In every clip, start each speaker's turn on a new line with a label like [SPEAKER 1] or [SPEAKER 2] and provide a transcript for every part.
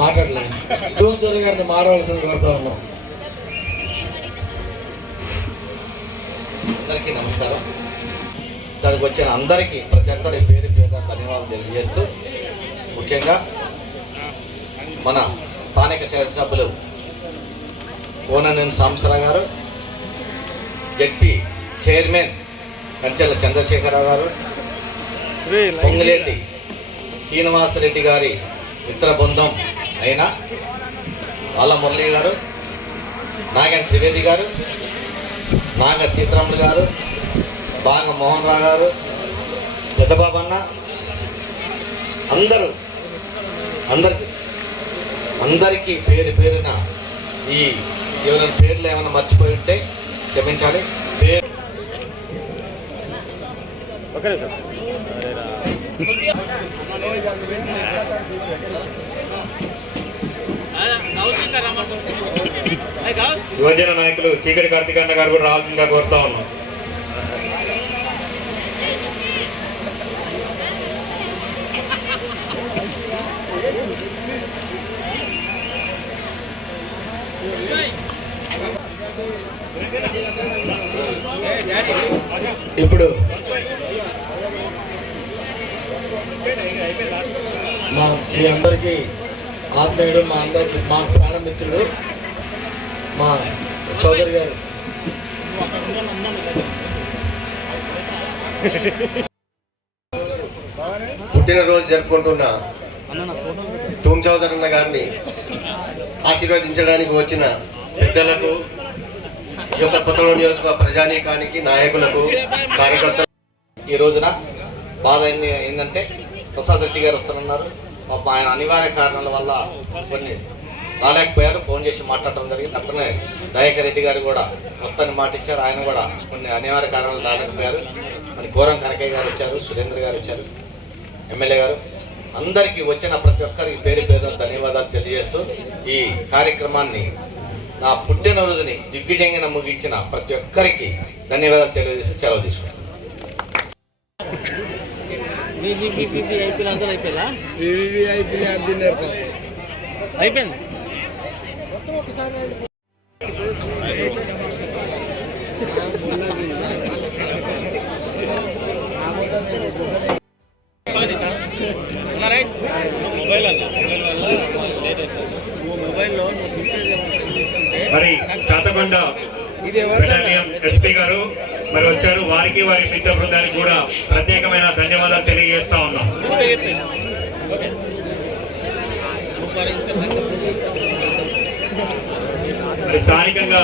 [SPEAKER 1] మాట్లాడలేదు తూన్ చౌదరి గారిని మాడవలసింది కోరుతా ఉన్నాం
[SPEAKER 2] అందరికీ నమస్కారం. ఇక్కడికి వచ్చిన అందరికీ ప్రతి ఒక్కరి పేరు పేరు ధన్యవాదాలు తెలియజేస్తూ ముఖ్యంగా మన స్థానిక శాసనసభ్యులు కోననేని సాంబశివరావు గారు జడ్పీ చైర్మన్ కంచెల చంద్రశేఖరరావు గారు పొంగిరెడ్డి శ్రీనివాసరెడ్డి గారి మిత్ర బృందం అయినా వాళ్ళ మురళి గారు నాగన్ త్రివేది గారు నాగ సీతారాములు గారు బాగ మోహన్ రావు గారు పెద్దబాబు అన్న అందరూ అందరికి అందరికీ పేరు పేరున ఈ ఎవరైనా పేర్లు ఏమైనా మర్చిపోయి ఉంటే క్షమించాలి. పేరు ఓకే
[SPEAKER 3] యువజన నాయకులు చీకటి కార్తీకన్న గారు కూడా రావాల్సిందిగా కోరుతా ఉన్నాం.
[SPEAKER 1] ఇప్పుడు మా మీ అందరికీ ఆత్మీయుడు మా అందరికి మా ప్రాణమిత్రుడు మా చౌదరి గారు.
[SPEAKER 4] పుట్టినరోజు జరుపుకుంటున్న తూమ్ అన్న గారిని ఆశీర్వదించడానికి వచ్చిన పెద్దలకు ఈ యొక్క కొత్తలో నియోజక ప్రజానీకానికి నాయకులకు కార్యకర్తలకు
[SPEAKER 2] ఈ రోజున బాధ ఏంది ఏంటంటే ప్రసాద్ రెడ్డి గారు వస్తున్నారు పాప ఆయన అనివార్య కారణాల వల్ల కొన్ని రాలేకపోయారు. ఫోన్ చేసి మాట్లాడటం జరిగింది. అతనే దయాకర్ రెడ్డి గారు కూడా వస్తానని మాట ఇచ్చారు. ఆయన కూడా కొన్ని అనివార్య కారణాలు రాలేకపోయారు. మరి కోరం కనకయ్య గారు వచ్చారు సురేంద్ర గారు వచ్చారు ఎమ్మెల్యే గారు. అందరికీ వచ్చిన ప్రతి ఒక్కరికి పేరు పేరు ధన్యవాదాలు తెలియజేస్తూ ఈ కార్యక్రమాన్ని నా పుట్టినరోజుని దిగ్విజయంగా ముగించిన ప్రతి ఒక్కరికి ధన్యవాదాలు తెలియజేసి సెలవు తీసుకుంటాను
[SPEAKER 5] అయిపోయింది.
[SPEAKER 3] మరి శాతకొండ ఎస్పీ గారు మరి వచ్చారు. వారికి వారి మిత్ర బృందానికి కూడా ప్రత్యేకమైన స్థానికంగా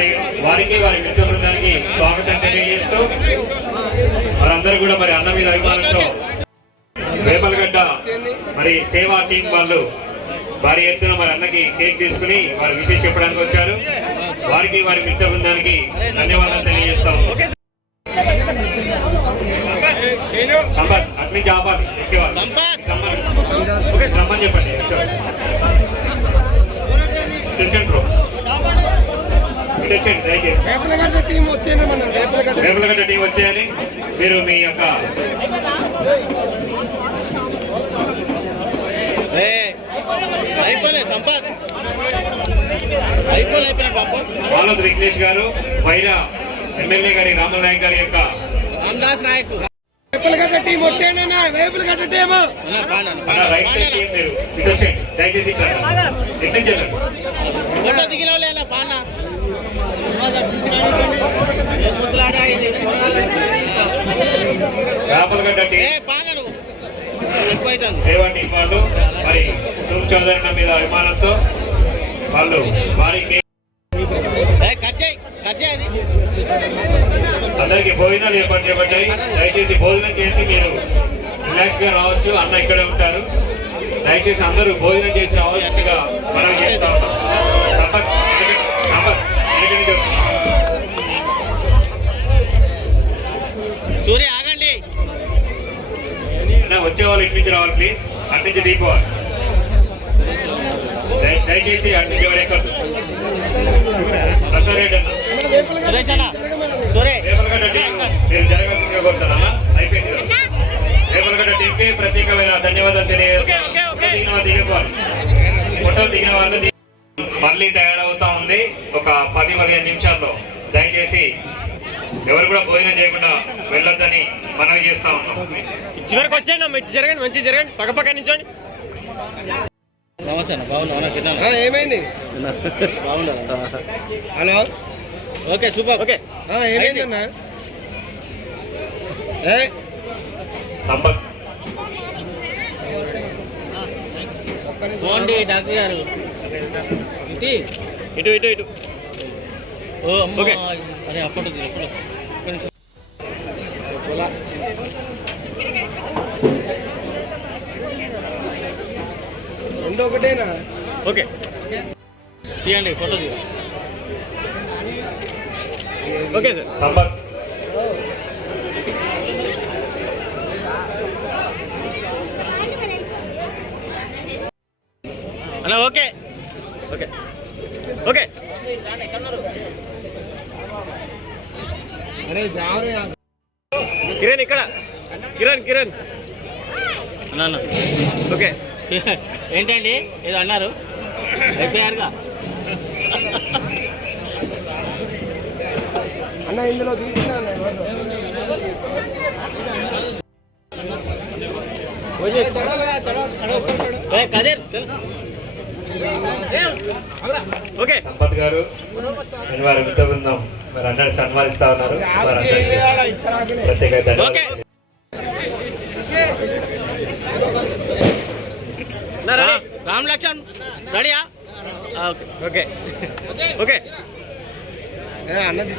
[SPEAKER 3] వారి వారికి వారి మిత్ర బృందానికి స్వాగతం తెలియజేస్తూ వారందరూ కూడా మరి అన్న మీద అభిమానంతో వేమలగడ్డ మరి సేవా టీం వాళ్ళు వారి ఎత్తున మరి అన్నకి కేక్ తీసుకుని వారి విశేష చెప్పడానికి వచ్చారు. వారికి వారి మిత్ర బృందానికి ధన్యవాదాలు తెలియజేస్తాం. సంపత్ అటు నుంచి ఆపాలి ఎక్కేవాళ్ళు! రమ్మని చెప్పండి బ్రో దయచేసి. రేపులగడ్డ టీం వచ్చేయాలి. మీరు మీ యొక్క
[SPEAKER 5] అయిపోలే సంపత్. అయిపోలే అయిపోయిన పాప
[SPEAKER 3] విఘ్నేష్ గారు వైరా ఎమ్మెల్యే గారి రామనాయక్ గారి యొక్క
[SPEAKER 5] రామదాస్ నాయక్.
[SPEAKER 6] వేపులగడ్డ టీం వచ్చేయండి Vepulagadda team
[SPEAKER 3] right side. Team మీరు. ఇటు వచ్చేయండి దయచేసి ఇట్లా రండి. ఎటు నుంచి వెళ్ళండి
[SPEAKER 5] ఫోటో దిగిన వాళ్ళే పాన
[SPEAKER 3] రాపలగడ్డ సేవా వాళ్ళు మరి తుమ్ చౌదరన్న మీద అభిమానంతో వాళ్ళు వారికి అందరికి భోజనాలు ఏర్పాటు చేయబడ్డాయి. దయచేసి భోజనం చేసి మీరు రిలాక్స్గా రావచ్చు. అన్న ఇక్కడే ఉంటారు. దయచేసి అందరూ భోజనం చేసి రావాల్సిందిగా మనం చేస్తా వచ్చేవాళ్ళు ఇటు నుంచి రావాలి ప్లీజ్ అటు నుంచి దిగిపోవాలి దయచేసి అటు నుంచి ఎవరు ఎక్కద్దు. అశ్వరేట్ అన్న. మీరు జరగకుండా కొడతారన్నా. అయిపోయింది. రేపలగడ్డ టీంకి ప్రత్యేకమైన ధన్యవాదాలు తెలియజేస్తాను వాళ్ళు దిగిపోవాలి ఫోటో దిగిన వాళ్ళు మళ్ళీ తయారవుతా ఉంది. ఒక పది పదిహేను నిమిషాల్లో. దయచేసి ఎవరు కూడా భోజనం చేయకుండా వెళ్ళొద్దని మనవి చేస్తా ఉన్నాం.
[SPEAKER 6] చివరికి వచ్చాను ఇటు జరగండి మంచి జరగండి పక్క పక్క నించోండి
[SPEAKER 5] నమస్తే తిన్నాను
[SPEAKER 6] ఏమైంది?
[SPEAKER 5] బాగున్నా
[SPEAKER 6] హలో?
[SPEAKER 5] Okay super.
[SPEAKER 6] ఓకే. ఏమైంది అన్న?
[SPEAKER 3] సంపత్.
[SPEAKER 5] చూడండి డాక్టర్ గారు. ఇటీ
[SPEAKER 6] ఇటు ఇటు. ఓకే.
[SPEAKER 5] అరే అప్పుడు.
[SPEAKER 6] రెండు ఒకటేనా ఓకే.
[SPEAKER 5] తీయండి ఫోటో తీయ
[SPEAKER 6] ఓకే సార్.
[SPEAKER 3] సంపత్
[SPEAKER 6] అన్న ఓకే. ఓకే. ఓకే. కిరణ్ ఇక్కడ. కిరణ్ కిరణ్.
[SPEAKER 5] అన్న అన్న.
[SPEAKER 6] ఓకే.
[SPEAKER 5] ఏంటండి? ఏదో అన్నారు? అయిపోయారుగా
[SPEAKER 6] అన్న ఇందులో తీసుకున్నా
[SPEAKER 5] ఏ, కదిర్ చల్.
[SPEAKER 6] ఓకే.
[SPEAKER 3] సంపత్ గారు నేను వారి మిత్ర బృందం మరి అందరిని సన్మానిస్తా ఉన్నారు. ప్రత్యేక. ధన్యవాదాలు.
[SPEAKER 5] రామ్ లక్ష్మణ్ రెడీయా?
[SPEAKER 6] ఆ, ఓకే. ఓకే. ఓకే. అన్నది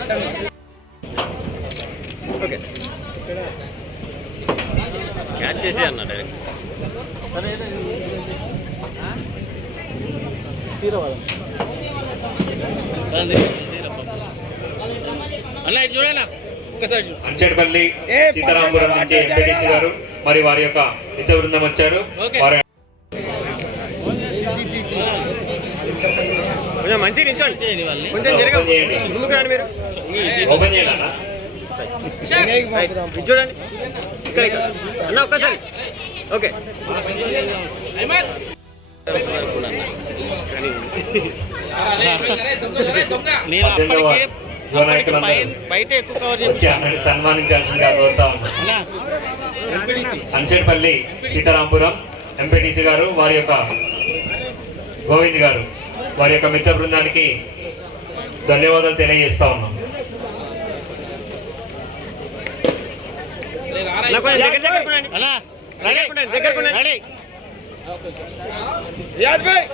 [SPEAKER 6] ఓకే. క్యాచ్ చేసి అన్న డైరెక్ట్
[SPEAKER 5] అన్న
[SPEAKER 3] అంచెడపల్లి సీతారామపురం నుంచి ఎంపీటీసీ గారు మరి వారి యొక్క మిత్ర బృందం వచ్చారు.
[SPEAKER 5] ఓకే.
[SPEAKER 3] వారి
[SPEAKER 6] కొంచెం
[SPEAKER 5] వాళ్ళని.
[SPEAKER 6] కొంచెం జరగ. ముందుకు రండి మీరు.
[SPEAKER 3] ఓపెన్ చేయాలన్నా
[SPEAKER 6] చూడండి. ఇక్కడ. అన్న ఒక్కసారి. ఓకే.
[SPEAKER 5] నేను అప్పటికే బయట ఎక్కువ
[SPEAKER 3] సన్మానించాల్సిందిగా కోరుతా సీతారాంపురం ఎంపీటీసీ గారు వారి యొక్క గోవింద్ గారు వారి యొక్క మిత్ర బృందానికి ధన్యవాదాలు తెలియజేస్తా ఉన్నాం
[SPEAKER 6] దగ్గర దగ్గర ఉండండి.
[SPEAKER 5] అన్నా
[SPEAKER 6] దగ్గర ఉండండి, దగ్గర ఉండండి.
[SPEAKER 5] రెడీ ఏం కావాలి చెప్పాలి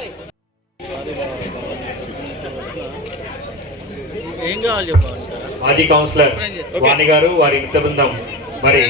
[SPEAKER 3] మాజీ కౌన్సిలర్ వాణి గారు వారి మిత్ర బృందం మరి